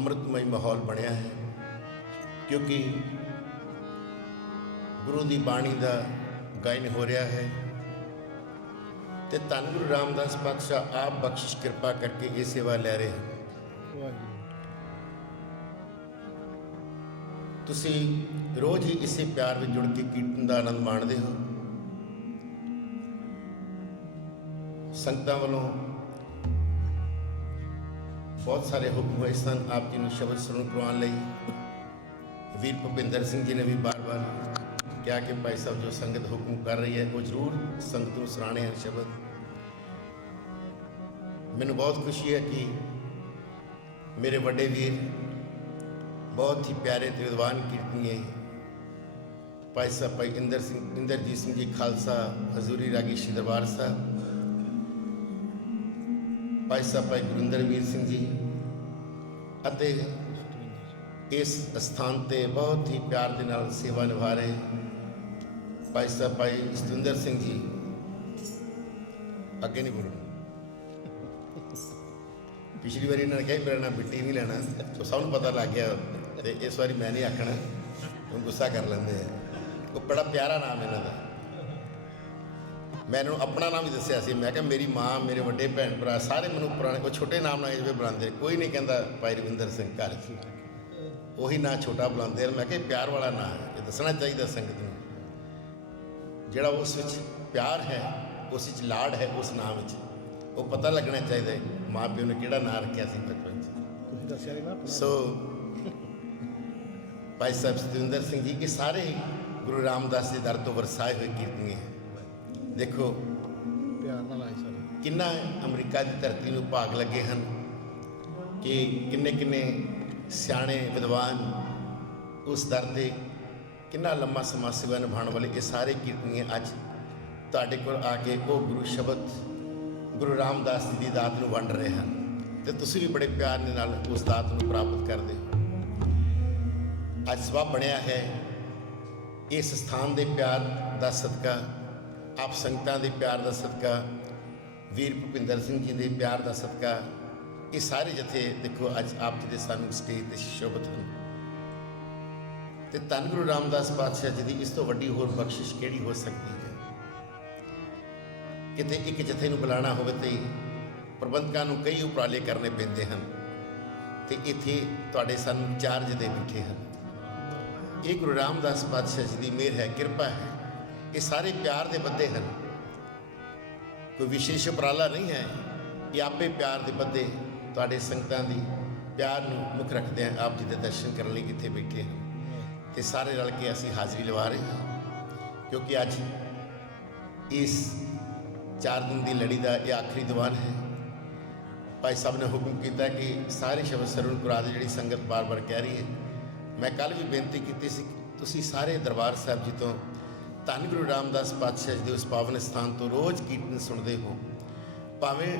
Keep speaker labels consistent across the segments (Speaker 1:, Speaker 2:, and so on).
Speaker 1: ਅੰਮ੍ਰਿਤਮਈ ਮਾਹੌਲ ਬਣਿਆ ਹੈ, ਕਿਉਂਕਿ ਗੁਰੂ ਦੀ ਬਾਣੀ ਦਾ ਗਾਇਨ ਹੋ ਰਿਹਾ ਹੈ। ਤੇ ਧੰਨ ਗੁਰੂ ਰਾਮਦਾਸ ਪਾਤਸ਼ਾਹ ਆਪ ਬਖਸ਼ਿਸ਼ ਕਿਰਪਾ ਕਰਕੇ ਇਹ ਸੇਵਾ ਲੈ ਰਹੇ ਹਨ। ਤੁਸੀਂ ਰੋਜ਼ ਹੀ ਇਸੇ ਪਿਆਰ ਵਿੱਚ ਜੁੜ ਕੇ ਕੀਰਤਨ ਦਾ ਆਨੰਦ ਮਾਣਦੇ ਹੋ। ਸੰਗਤਾਂ ਵੱਲੋਂ ਬਹੁਤ ਸਾਰੇ ਹੁਕਮ ਹੋਏ ਸਨ ਆਪ ਜੀ ਨੂੰ ਸ਼ਬਦ ਸੁਣਨ ਕਰਵਾਉਣ ਲਈ ਵੀਰ ਭੁਪਿੰਦਰ ਸਿੰਘ ਜੀ ਨੇ ਵੀ ਬਾਰ-ਬਾਰ ਕਿਹਾ ਕਿ ਭਾਈ ਸਾਹਿਬ ਜੋ ਸੰਗਤ ਹੁਕਮ ਕਰ ਰਹੀ ਹੈ ਉਹ ਜ਼ਰੂਰ ਸੰਗਤ ਨੂੰ ਸੁਣਾਣੇ ਹਨ ਸ਼ਬਦ ਮੈਨੂੰ ਬਹੁਤ ਖੁਸ਼ੀ ਹੈ ਕਿ ਮੇਰੇ ਵੱਡੇ ਵੀਰ ਬਹੁਤ ਹੀ ਪਿਆਰੇ ਤੇ ਵਿਦਵਾਨ ਕੀਰਤਨੀਏ ਭਾਈ ਸਾਹਿਬ ਭਾਈ ਇੰਦਰ ਸਿੰਘ ਇੰਦਰਜੀਤ ਸਿੰਘ ਜੀ ਖਾਲਸਾ ਹਜ਼ੂਰੀ ਰਾਗੀ ਸ਼੍ਰੀ ਦਰਬਾਰ ਸਾਹਿਬ ਭਾਈ ਸਾਹਿਬ ਭਾਈ ਗੁਰਿੰਦਰ ਵੀਰ ਸਿੰਘ ਜੀ ਅਤੇ ਇਸ ਸਥਾਨ ਤੇ ਬਹੁਤ ਹੀ ਪਿਆਰ ਦੇ ਨਾਲ ਸੇਵਾ ਨਿਭਾ ਰਹੇ ਭਾਈ ਸਾਹਿਬ ਭਾਈ ਸਤਿੰਦਰ ਸਿੰਘ ਜੀ। ਅੱਗੇ ਨਹੀਂ ਬੋਲਣਾ। ਪਿਛਲੀ ਵਾਰੀ ਇਹਨਾਂ ਨੇ ਕਿਹਾ ਸੀ, ਮੇਰਾ ਨਾਮ ਬਿੱਟੀ ਨਹੀਂ ਲੈਣਾ। ਸੋ ਸਭ ਨੂੰ ਪਤਾ ਲੱਗ ਗਿਆ ਤੇ ਇਸ ਵਾਰੀ ਮੈਂ ਨਹੀਂ ਆਖਣਾ ਉਹ ਗੁੱਸਾ ਕਰ ਲੈਂਦੇ ਆ। ਉਹ ਬੜਾ ਪਿਆਰਾ ਨਾਮ ਇਹਨਾਂ ਦਾ। ਮੈਂ ਇਹਨਾਂ ਨੂੰ ਆਪਣਾ ਨਾਮ ਵੀ ਦੱਸਿਆ ਸੀ। ਮੈਂ ਕਿਹਾ ਮੇਰੀ ਮਾਂ ਮੇਰੇ ਵੱਡੇ ਭੈਣ ਭਰਾ ਸਾਰੇ ਮੈਨੂੰ ਪੁਰਾਣੇ ਉਹ ਛੋਟੇ ਨਾਮ ਨਾਲ ਜਿਵੇਂ ਬੁਲਾਉਂਦੇ ਕੋਈ ਨਹੀਂ ਕਹਿੰਦਾ ਭਾਈ ਰਵਿੰਦਰ ਸਿੰਘ ਘਰ ਉਹੀ ਨਾਂ ਛੋਟਾ ਬੁਲਾਉਂਦੇ ਮੈਂ ਕਿਹਾ ਪਿਆਰ ਵਾਲਾ ਨਾਂ ਹੈ। ਇਹ ਦੱਸਣਾ ਚਾਹੀਦਾ ਸੰਗਤ ਨੂੰ। ਜਿਹੜਾ ਉਸ ਵਿੱਚ ਪਿਆਰ ਹੈ ਉਸ ਵਿੱਚ ਲਾਡ ਹੈ ਉਸ ਨਾਮ ਵਿੱਚ ਉਹ ਪਤਾ ਲੱਗਣਾ ਚਾਹੀਦਾ ਹੈ ਮਾਂ ਪਿਓ ਨੇ ਕਿਹੜਾ ਨਾਂ ਰੱਖਿਆ ਸੀ ਬਚਪਨ 'ਚ।
Speaker 2: ਤੁਸੀਂ ਦੱਸਿਆ ਨਹੀਂ ਨਾ
Speaker 1: ਸੋ ਭਾਈ ਸਾਹਿਬ ਸਤਿੰਦਰ ਸਿੰਘ ਜੀ ਇਹ ਸਾਰੇ ਹੀ ਗੁਰੂ ਰਾਮਦਾਸ ਦੇ ਦਰ ਤੋਂ ਵਰਸਾਏ ਹੋਏ ਕੀਰਤਨੀਏ। ਹੈ ਦੇਖੋ
Speaker 2: ਪਿਆਰ ਨਾਲ ਆਏ ਸਾਰੇ।
Speaker 1: ਕਿੰਨਾ ਅਮਰੀਕਾ ਦੀ ਧਰਤੀ ਨੂੰ ਭਾਗ ਲੱਗੇ ਹਨ ਕਿ ਕਿੰਨੇ ਕਿੰਨੇ ਸਿਆਣੇ ਵਿਦਵਾਨ ਉਸ ਦਰ ਤੇ ਕਿੰਨਾ ਲੰਮਾ ਸਮਾਂ ਸੇਵਾ ਨਿਭਾਉਣ ਵਾਲੇ ਇਹ ਸਾਰੇ ਕੀਰਤਨੀਏ ਅੱਜ ਤੁਹਾਡੇ ਕੋਲ ਆ ਕੇ ਉਹ ਗੁਰੂ ਸ਼ਬਦ ਗੁਰੂ ਰਾਮਦਾਸ ਜੀ ਦੀ ਦਾਤ ਨੂੰ ਵੰਡ ਰਹੇ ਹਨ ਤੇ ਤੁਸੀਂ ਵੀ ਬੜੇ ਪਿਆਰ ਦੇ ਨਾਲ ਉਸ ਦਾਤ ਨੂੰ ਪ੍ਰਾਪਤ ਕਰਦੇ ਹੋ। ਅੱਜ ਸਬਬ ਬਣਿਆ ਹੈ। ਇਸ ਸਥਾਨ ਦੇ ਪਿਆਰ ਦਾ ਸਦਕਾ ਆਪ ਸੰਗਤਾਂ ਦੇ ਪਿਆਰ ਦਾ ਸਦਕਾ, ਵੀਰ ਭੁਪਿੰਦਰ ਸਿੰਘ ਜੀ ਦੇ ਪਿਆਰ ਦਾ ਸਦਕਾ, ਇਹ ਸਾਰੇ ਜਥੇ ਦੇਖੋ ਅੱਜ ਆਪ ਜੀ ਦੇ ਸਾਨੂੰ ਸਟੇਜ ਤੇ ਸ਼ੋਭਤ ਹਨ ਤੇ ਧੰਨ ਗੁਰੂ ਰਾਮਦਾਸ ਪਾਤਸ਼ਾਹ ਜੀ ਦੀ ਇਸ ਤੋਂ ਵੱਡੀ ਹੋਰ ਬਖਸ਼ਿਸ਼ ਕਿਹੜੀ ਹੋ ਸਕਦੀ ਹੈ? ਕਿਤੇ ਇੱਕ ਜਥੇ ਨੂੰ ਬੁਲਾਣਾ ਹੋਵੇ ਤੇ ਪ੍ਰਬੰਧਕਾਂ ਨੂੰ ਕਈ ਉਪਰਾਲੇ ਕਰਨੇ ਪੈਂਦੇ ਹਨ ਤੇ ਇੱਥੇ ਤੁਹਾਡੇ ਸਾਨੂੰ ਚਾਰ ਜਥੇ ਬੈਠੇ ਹਨ। ਇਹ ਗੁਰੂ ਰਾਮਦਾਸ ਪਾਤਸ਼ਾਹ ਜੀ ਦੀ ਮਿਹਰ ਹੈ, ਕਿਰਪਾ ਹੈ। ਇਹ ਸਾਰੇ ਪਿਆਰ ਦੇ ਬੰਦੇ ਹਨ। ਕੋਈ ਵਿਸ਼ੇਸ਼ ਉਪਰਾਲਾ ਨਹੀਂ ਹੈ ਇਹ ਆਪੇ ਪਿਆਰ ਦੇ ਬੰਦੇ ਤੁਹਾਡੇ ਸੰਗਤਾਂ ਦੀ ਪਿਆਰ ਨੂੰ ਮੁੱਖ ਰੱਖਦੇ ਆ, ਆਪ ਜੀ ਦੇ ਦਰਸ਼ਨ ਕਰਨ ਲਈ ਕਿੱਥੇ ਬੈਠੇ ਹਨ। ਤੇ ਸਾਰੇ ਰਲ ਕੇ ਅਸੀਂ ਹਾਜ਼ਰੀ ਲਵਾ ਰਹੇ ਹਾਂ। ਕਿਉਂਕਿ ਅੱਜ ਇਸ ਚਾਰ ਦਿਨ ਦੀ ਲੜੀ ਦਾ ਇਹ ਆਖਰੀ ਦੀਵਾਨ ਹੈ। ਭਾਈ ਸਾਹਿਬ ਨੇ ਹੁਕਮ ਕੀਤਾ ਕਿ ਸਾਰੇ ਸ਼ਬਦ ਸਰਵਣ ਕਰਾ ਦੇ ਜਿਹੜੀ ਸੰਗਤ ਬਾਰ-ਬਾਰ ਕਹਿ ਰਹੀ ਹੈ। ਮੈਂ ਕੱਲ ਵੀ ਬੇਨਤੀ ਕੀਤੀ ਸੀ ਤੁਸੀਂ ਸਾਰੇ ਦਰਬਾਰ ਸਾਹਿਬ ਜੀ ਤੋਂ ਧੰਨ ਗੁਰੂ ਰਾਮਦਾਸ ਪਾਤਸ਼ਾਹ ਜੀ ਦੇ ਉਸ ਪਾਵਨ ਸਥਾਨ ਤੋਂ ਰੋਜ਼ ਕੀਰਤਨ ਸੁਣਦੇ ਹੋ। ਭਾਵੇਂ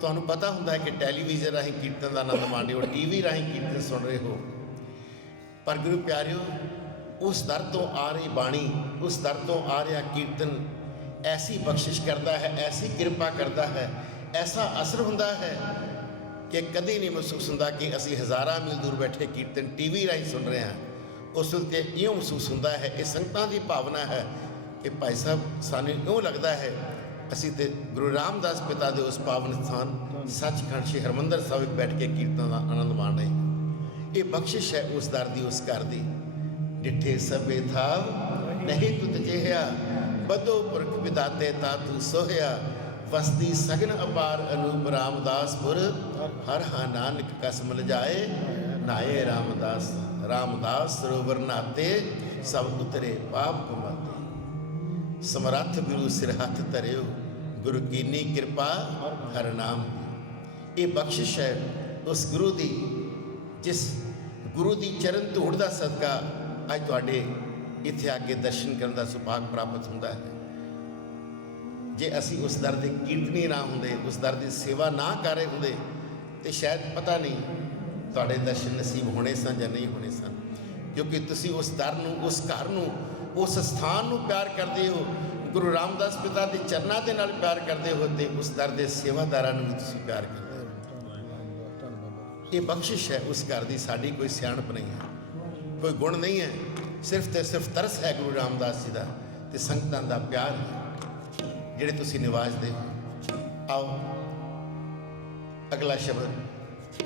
Speaker 1: ਤੁਹਾਨੂੰ ਪਤਾ ਹੁੰਦਾ ਹੈ ਕਿ ਟੈਲੀਵਿਜ਼ਨ ਰਾਹੀਂ ਕੀਰਤਨ ਦਾ ਆਨੰਦ ਮਾਣਦੇ ਹੋ, ਟੀਵੀ ਰਾਹੀਂ ਕੀਰਤਨ ਸੁਣ ਰਹੇ ਹੋ। ਪਰ ਗੁਰੂ ਪਿਆਰਿਓ, ਉਸ ਦਰ ਤੋਂ ਆ ਰਹੀ ਬਾਣੀ, ਉਸ ਦਰ ਤੋਂ ਆ ਰਿਹਾ ਕੀਰਤਨ ਐਸੀ ਬਖਸ਼ਿਸ਼ ਕਰਦਾ ਹੈ, ਐਸੀ ਕਿਰਪਾ ਕਰਦਾ ਹੈ, ਐਸਾ ਅਸਰ ਹੁੰਦਾ ਹੈ ਕਿ ਕਦੇ ਨਹੀਂ ਮਹਿਸੂਸ ਹੁੰਦਾ ਕਿ ਅਸੀਂ ਹਜ਼ਾਰਾਂ ਮੀਲ ਦੂਰ ਬੈਠੇ ਕੀਰਤਨ ਟੀਵੀ ਰਾਹੀਂ ਸੁਣ ਰਹੇ ਹਾਂ। ਉਸ ਉੱਤੇ ਇਉਂ ਮਹਿਸੂਸ ਹੁੰਦਾ ਹੈ, ਇਹ ਸੰਗਤਾਂ ਦੀ ਭਾਵਨਾ ਹੈ। ਕਿ ਭਾਈ ਸਾਹਿਬ ਸਾਨੂੰ ਇਉਂ ਲੱਗਦਾ ਹੈ, ਅਸੀਂ ਤੇ ਗੁਰੂ ਰਾਮਦਾਸ ਪਿਤਾ ਦੇ ਉਸ ਪਾਵਨ ਸਥਾਨ, ਸੱਚਖੰਡ ਸ਼੍ਰੀ ਹਰਮੰਦਰ ਸਾਹਿਬ ਵਿੱਚ ਬੈਠ ਕੇ ਕੀਰਤਨ ਦਾ ਆਨੰਦ ਮਾਣ ਰਹੇ ਇਹ ਬਖਸ਼ਿਸ਼ ਹੈ ਉਸ ਦਰ ਦੀ, ਉਸ ਘਰ ਦੀ। ਡਿੱਠੇ ਸਭੇ ਥਾਵ, ਨਹੀਂ ਤੁਤ ਜਿਹਾ ਬਦੋ ਪੁਰਖ ਵਿਦਾਤੇ ਤਾ ਤੂੰ ਸੋਹਿਆ। ਵਸਦੀ ਸਗਨ ਅਪਾਰ ਅਨੂਪ ਰਾਮਦਾਸਪੁਰ। ਹਰ ਹਾਂ ਨਾਨਕ ਕਸਮ ਲਜਾਏ, ਨਾਏ ਰਾਮਦਾਸ। ਰਾਮਦਾਸ ਸਰੋਵਰ ਨਾਤੇ, ਸਭ ਉਤਰੇ ਪਾਪ ਕਮਾਤੇ ਸਮਰੱਥ ਗੁਰੂ ਸਿਰ ਹੱਥ ਧਰਿਓ, ਗੁਰੂ ਕੀਨੀ ਕਿਰਪਾ ਹਰ ਨਾਮ ਇਹ ਬਖਸ਼ਿਸ਼ ਹੈ ਉਸ ਗੁਰੂ ਦੀ, ਜਿਸ ਗੁਰੂ ਦੀ ਚਰਨ ਧੂੜ ਦਾ ਸਦਕਾ ਅੱਜ ਤੁਹਾਡੇ ਇੱਥੇ ਆ ਕੇ ਦਰਸ਼ਨ ਕਰਨ ਦਾ ਸੁਭਾਗ ਪ੍ਰਾਪਤ ਹੁੰਦਾ ਹੈ। ਜੇ ਅਸੀਂ ਉਸ ਦਰ ਦੇ ਕੀਰਤਨੀ ਨਾ ਹੁੰਦੇ, ਉਸ ਦਰ ਦੀ ਸੇਵਾ ਨਾ ਕਰ ਰਹੇ ਹੁੰਦੇ, ਤੇ ਸ਼ਾਇਦ ਪਤਾ ਨਹੀਂ ਤੁਹਾਡੇ ਦਰਸ਼ਨ ਨਸੀਬ ਹੋਣੇ ਸਨ ਜਾਂ ਨਹੀਂ ਹੋਣੇ ਸਨ? ਕਿਉਂਕਿ ਤੁਸੀਂ ਉਸ ਦਰ ਨੂੰ, ਉਸ ਘਰ ਨੂੰ, ਉਸ ਸਥਾਨ ਨੂੰ ਪਿਆਰ ਕਰਦੇ ਹੋ, ਗੁਰੂ ਰਾਮਦਾਸ ਪਿਤਾ ਦੇ ਚਰਨਾਂ ਦੇ ਨਾਲ ਪਿਆਰ ਕਰਦੇ ਹੋ ਤੇ ਉਸ ਦਰ ਦੇ ਸੇਵਾਦਾਰਾਂ ਨੂੰ ਵੀ ਤੁਸੀਂ ਪਿਆਰ ਕਰਦੇ ਹੋ। ਇਹ ਬਖਸ਼ਿਸ਼ ਹੈ ਉਸ ਘਰ ਦੀ, ਸਾਡੀ ਕੋਈ ਸਿਆਣਪ ਨਹੀਂ ਹੈ, ਕੋਈ ਗੁਣ ਨਹੀਂ ਹੈ। ਸਿਰਫ ਤੇ ਸਿਰਫ ਤਰਸ ਹੈ ਗੁਰੂ ਰਾਮਦਾਸ ਜੀ ਦਾ ਤੇ ਸੰਗਤਾਂ ਦਾ ਪਿਆਰ ਜਿਹੜੇ ਤੁਸੀਂ ਨਿਵਾਜਦੇ ਹੋ। ਆਓ, ਅਗਲਾ ਸ਼ਬਦ।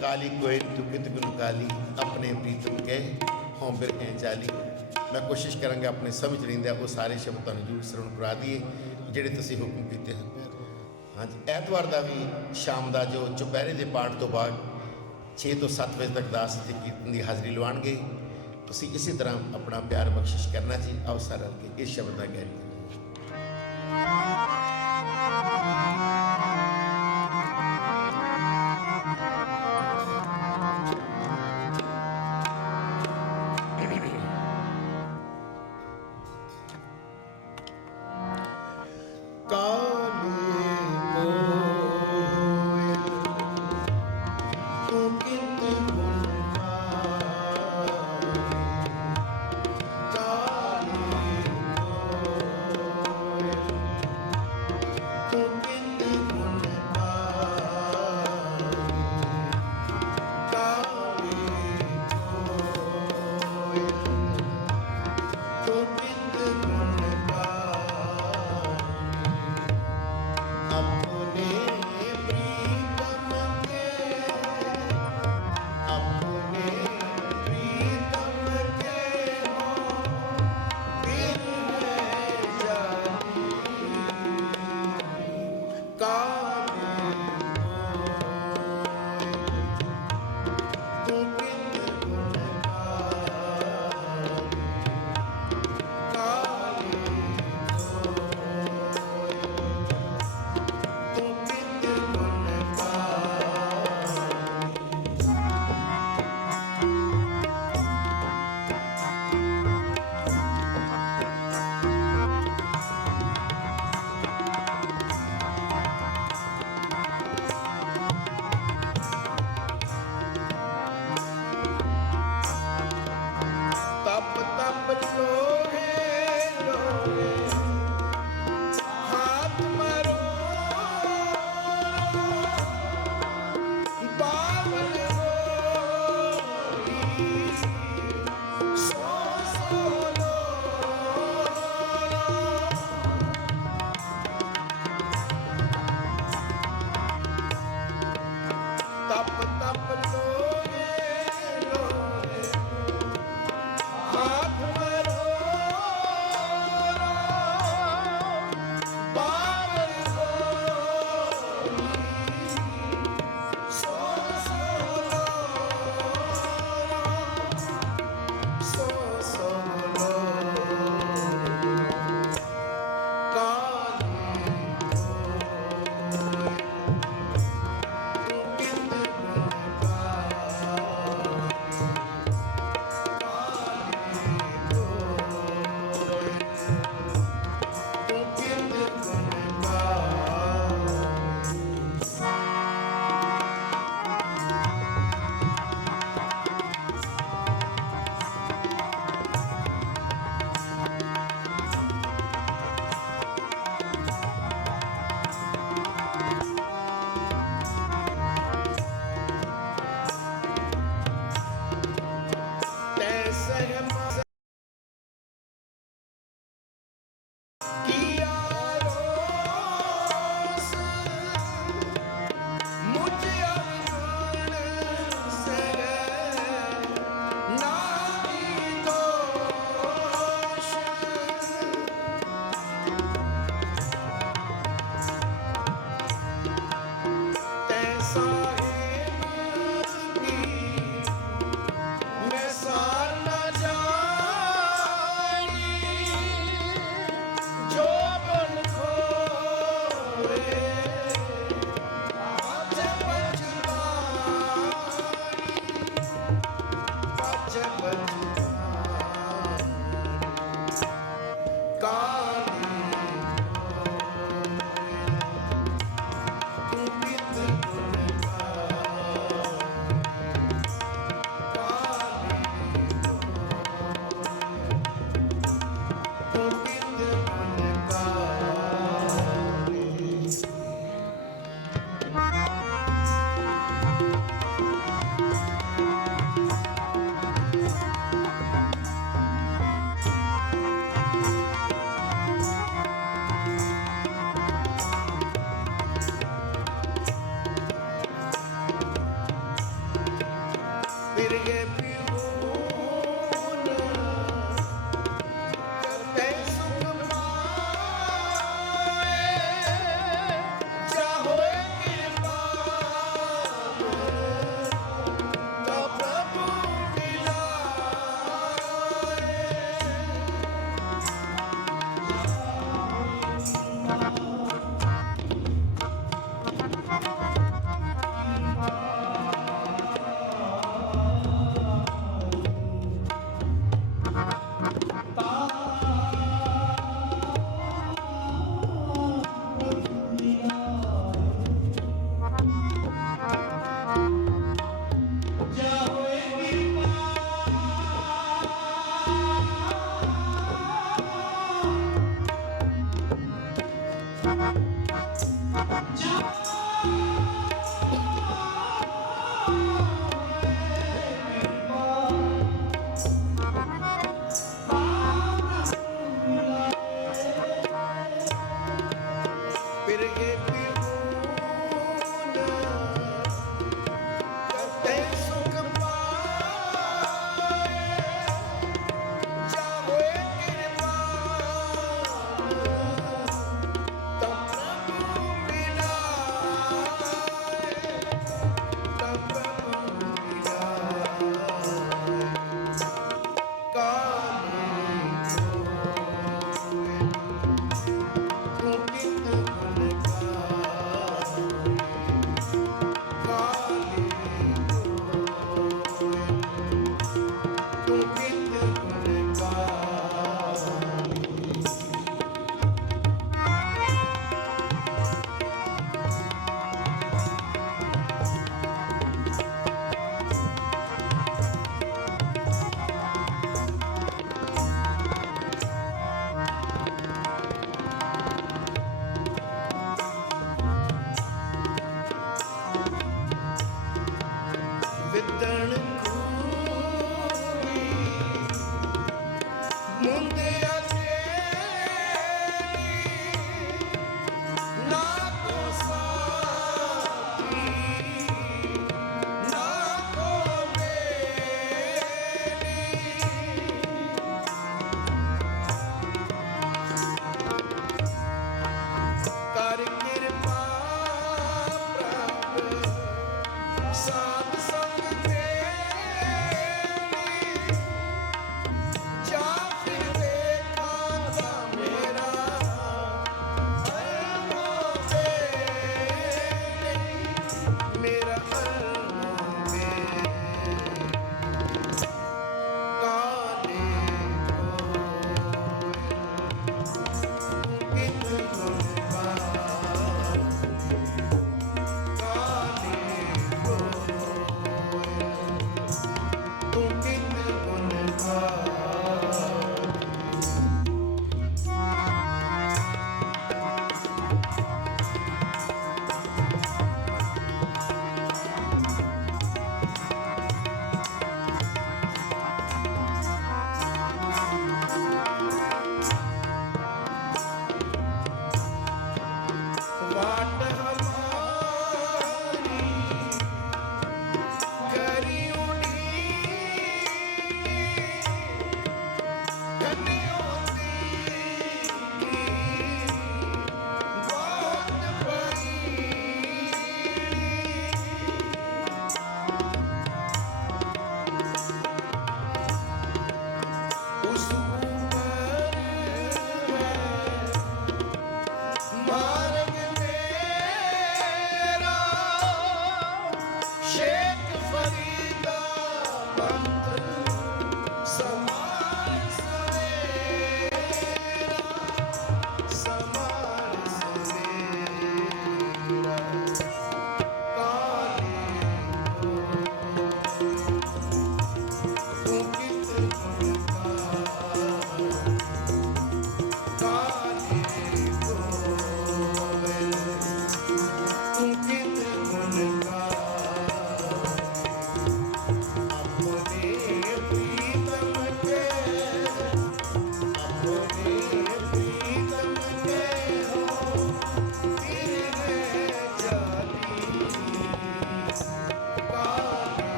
Speaker 1: ਕਾਲੀ ਕੋਇ ਤੂ ਕਿਤ ਗੁਣ ਕਾਲੀ? ਆਪਣੇ ਪ੍ਰੀਤਮ ਕੇ ਹੋਂ ਬਿਰ ਐ ਚਾਲੀ। ਮੈਂ ਕੋਸ਼ਿਸ਼ ਕਰਾਂਗਾ ਆਪਣੇ ਸਮਝ ਰਹਿੰਦਾ ਉਹ ਸਾਰੇ ਸ਼ਬਦ ਤੁਹਾਨੂੰ ਜਰੂਰ ਸਰਵਣ ਕਰਾ ਦਈਏ, ਜਿਹੜੇ ਤੁਸੀਂ ਹੁਕਮ ਕੀਤੇ ਹਨ। ਹਾਂਜੀ, ਐਤਵਾਰ ਦਾ ਵੀ ਸ਼ਾਮ ਦਾ ਜੋ ਚੁਪਹਿਰੇ ਦੇ ਪਾਠ ਤੋਂ ਬਾਅਦ 6 ਤੋਂ 7 ਵਜੇ ਤੱਕ ਦਾਸ ਤੇ ਕੀਰਤਨ ਦੀ ਹਾਜ਼ਰੀ ਲਵਾਣਗੇ ਤੁਸੀਂ ਇਸੇ ਤਰ੍ਹਾਂ ਆਪਣਾ ਪਿਆਰ ਬਖਸ਼ਿਸ਼ ਕਰਨਾ ਜੀ। ਆਓ ਸਾਰੇ ਰਲ ਕੇ ਇਸ ਸ਼ਬਦ ਦਾ ਗੈਰ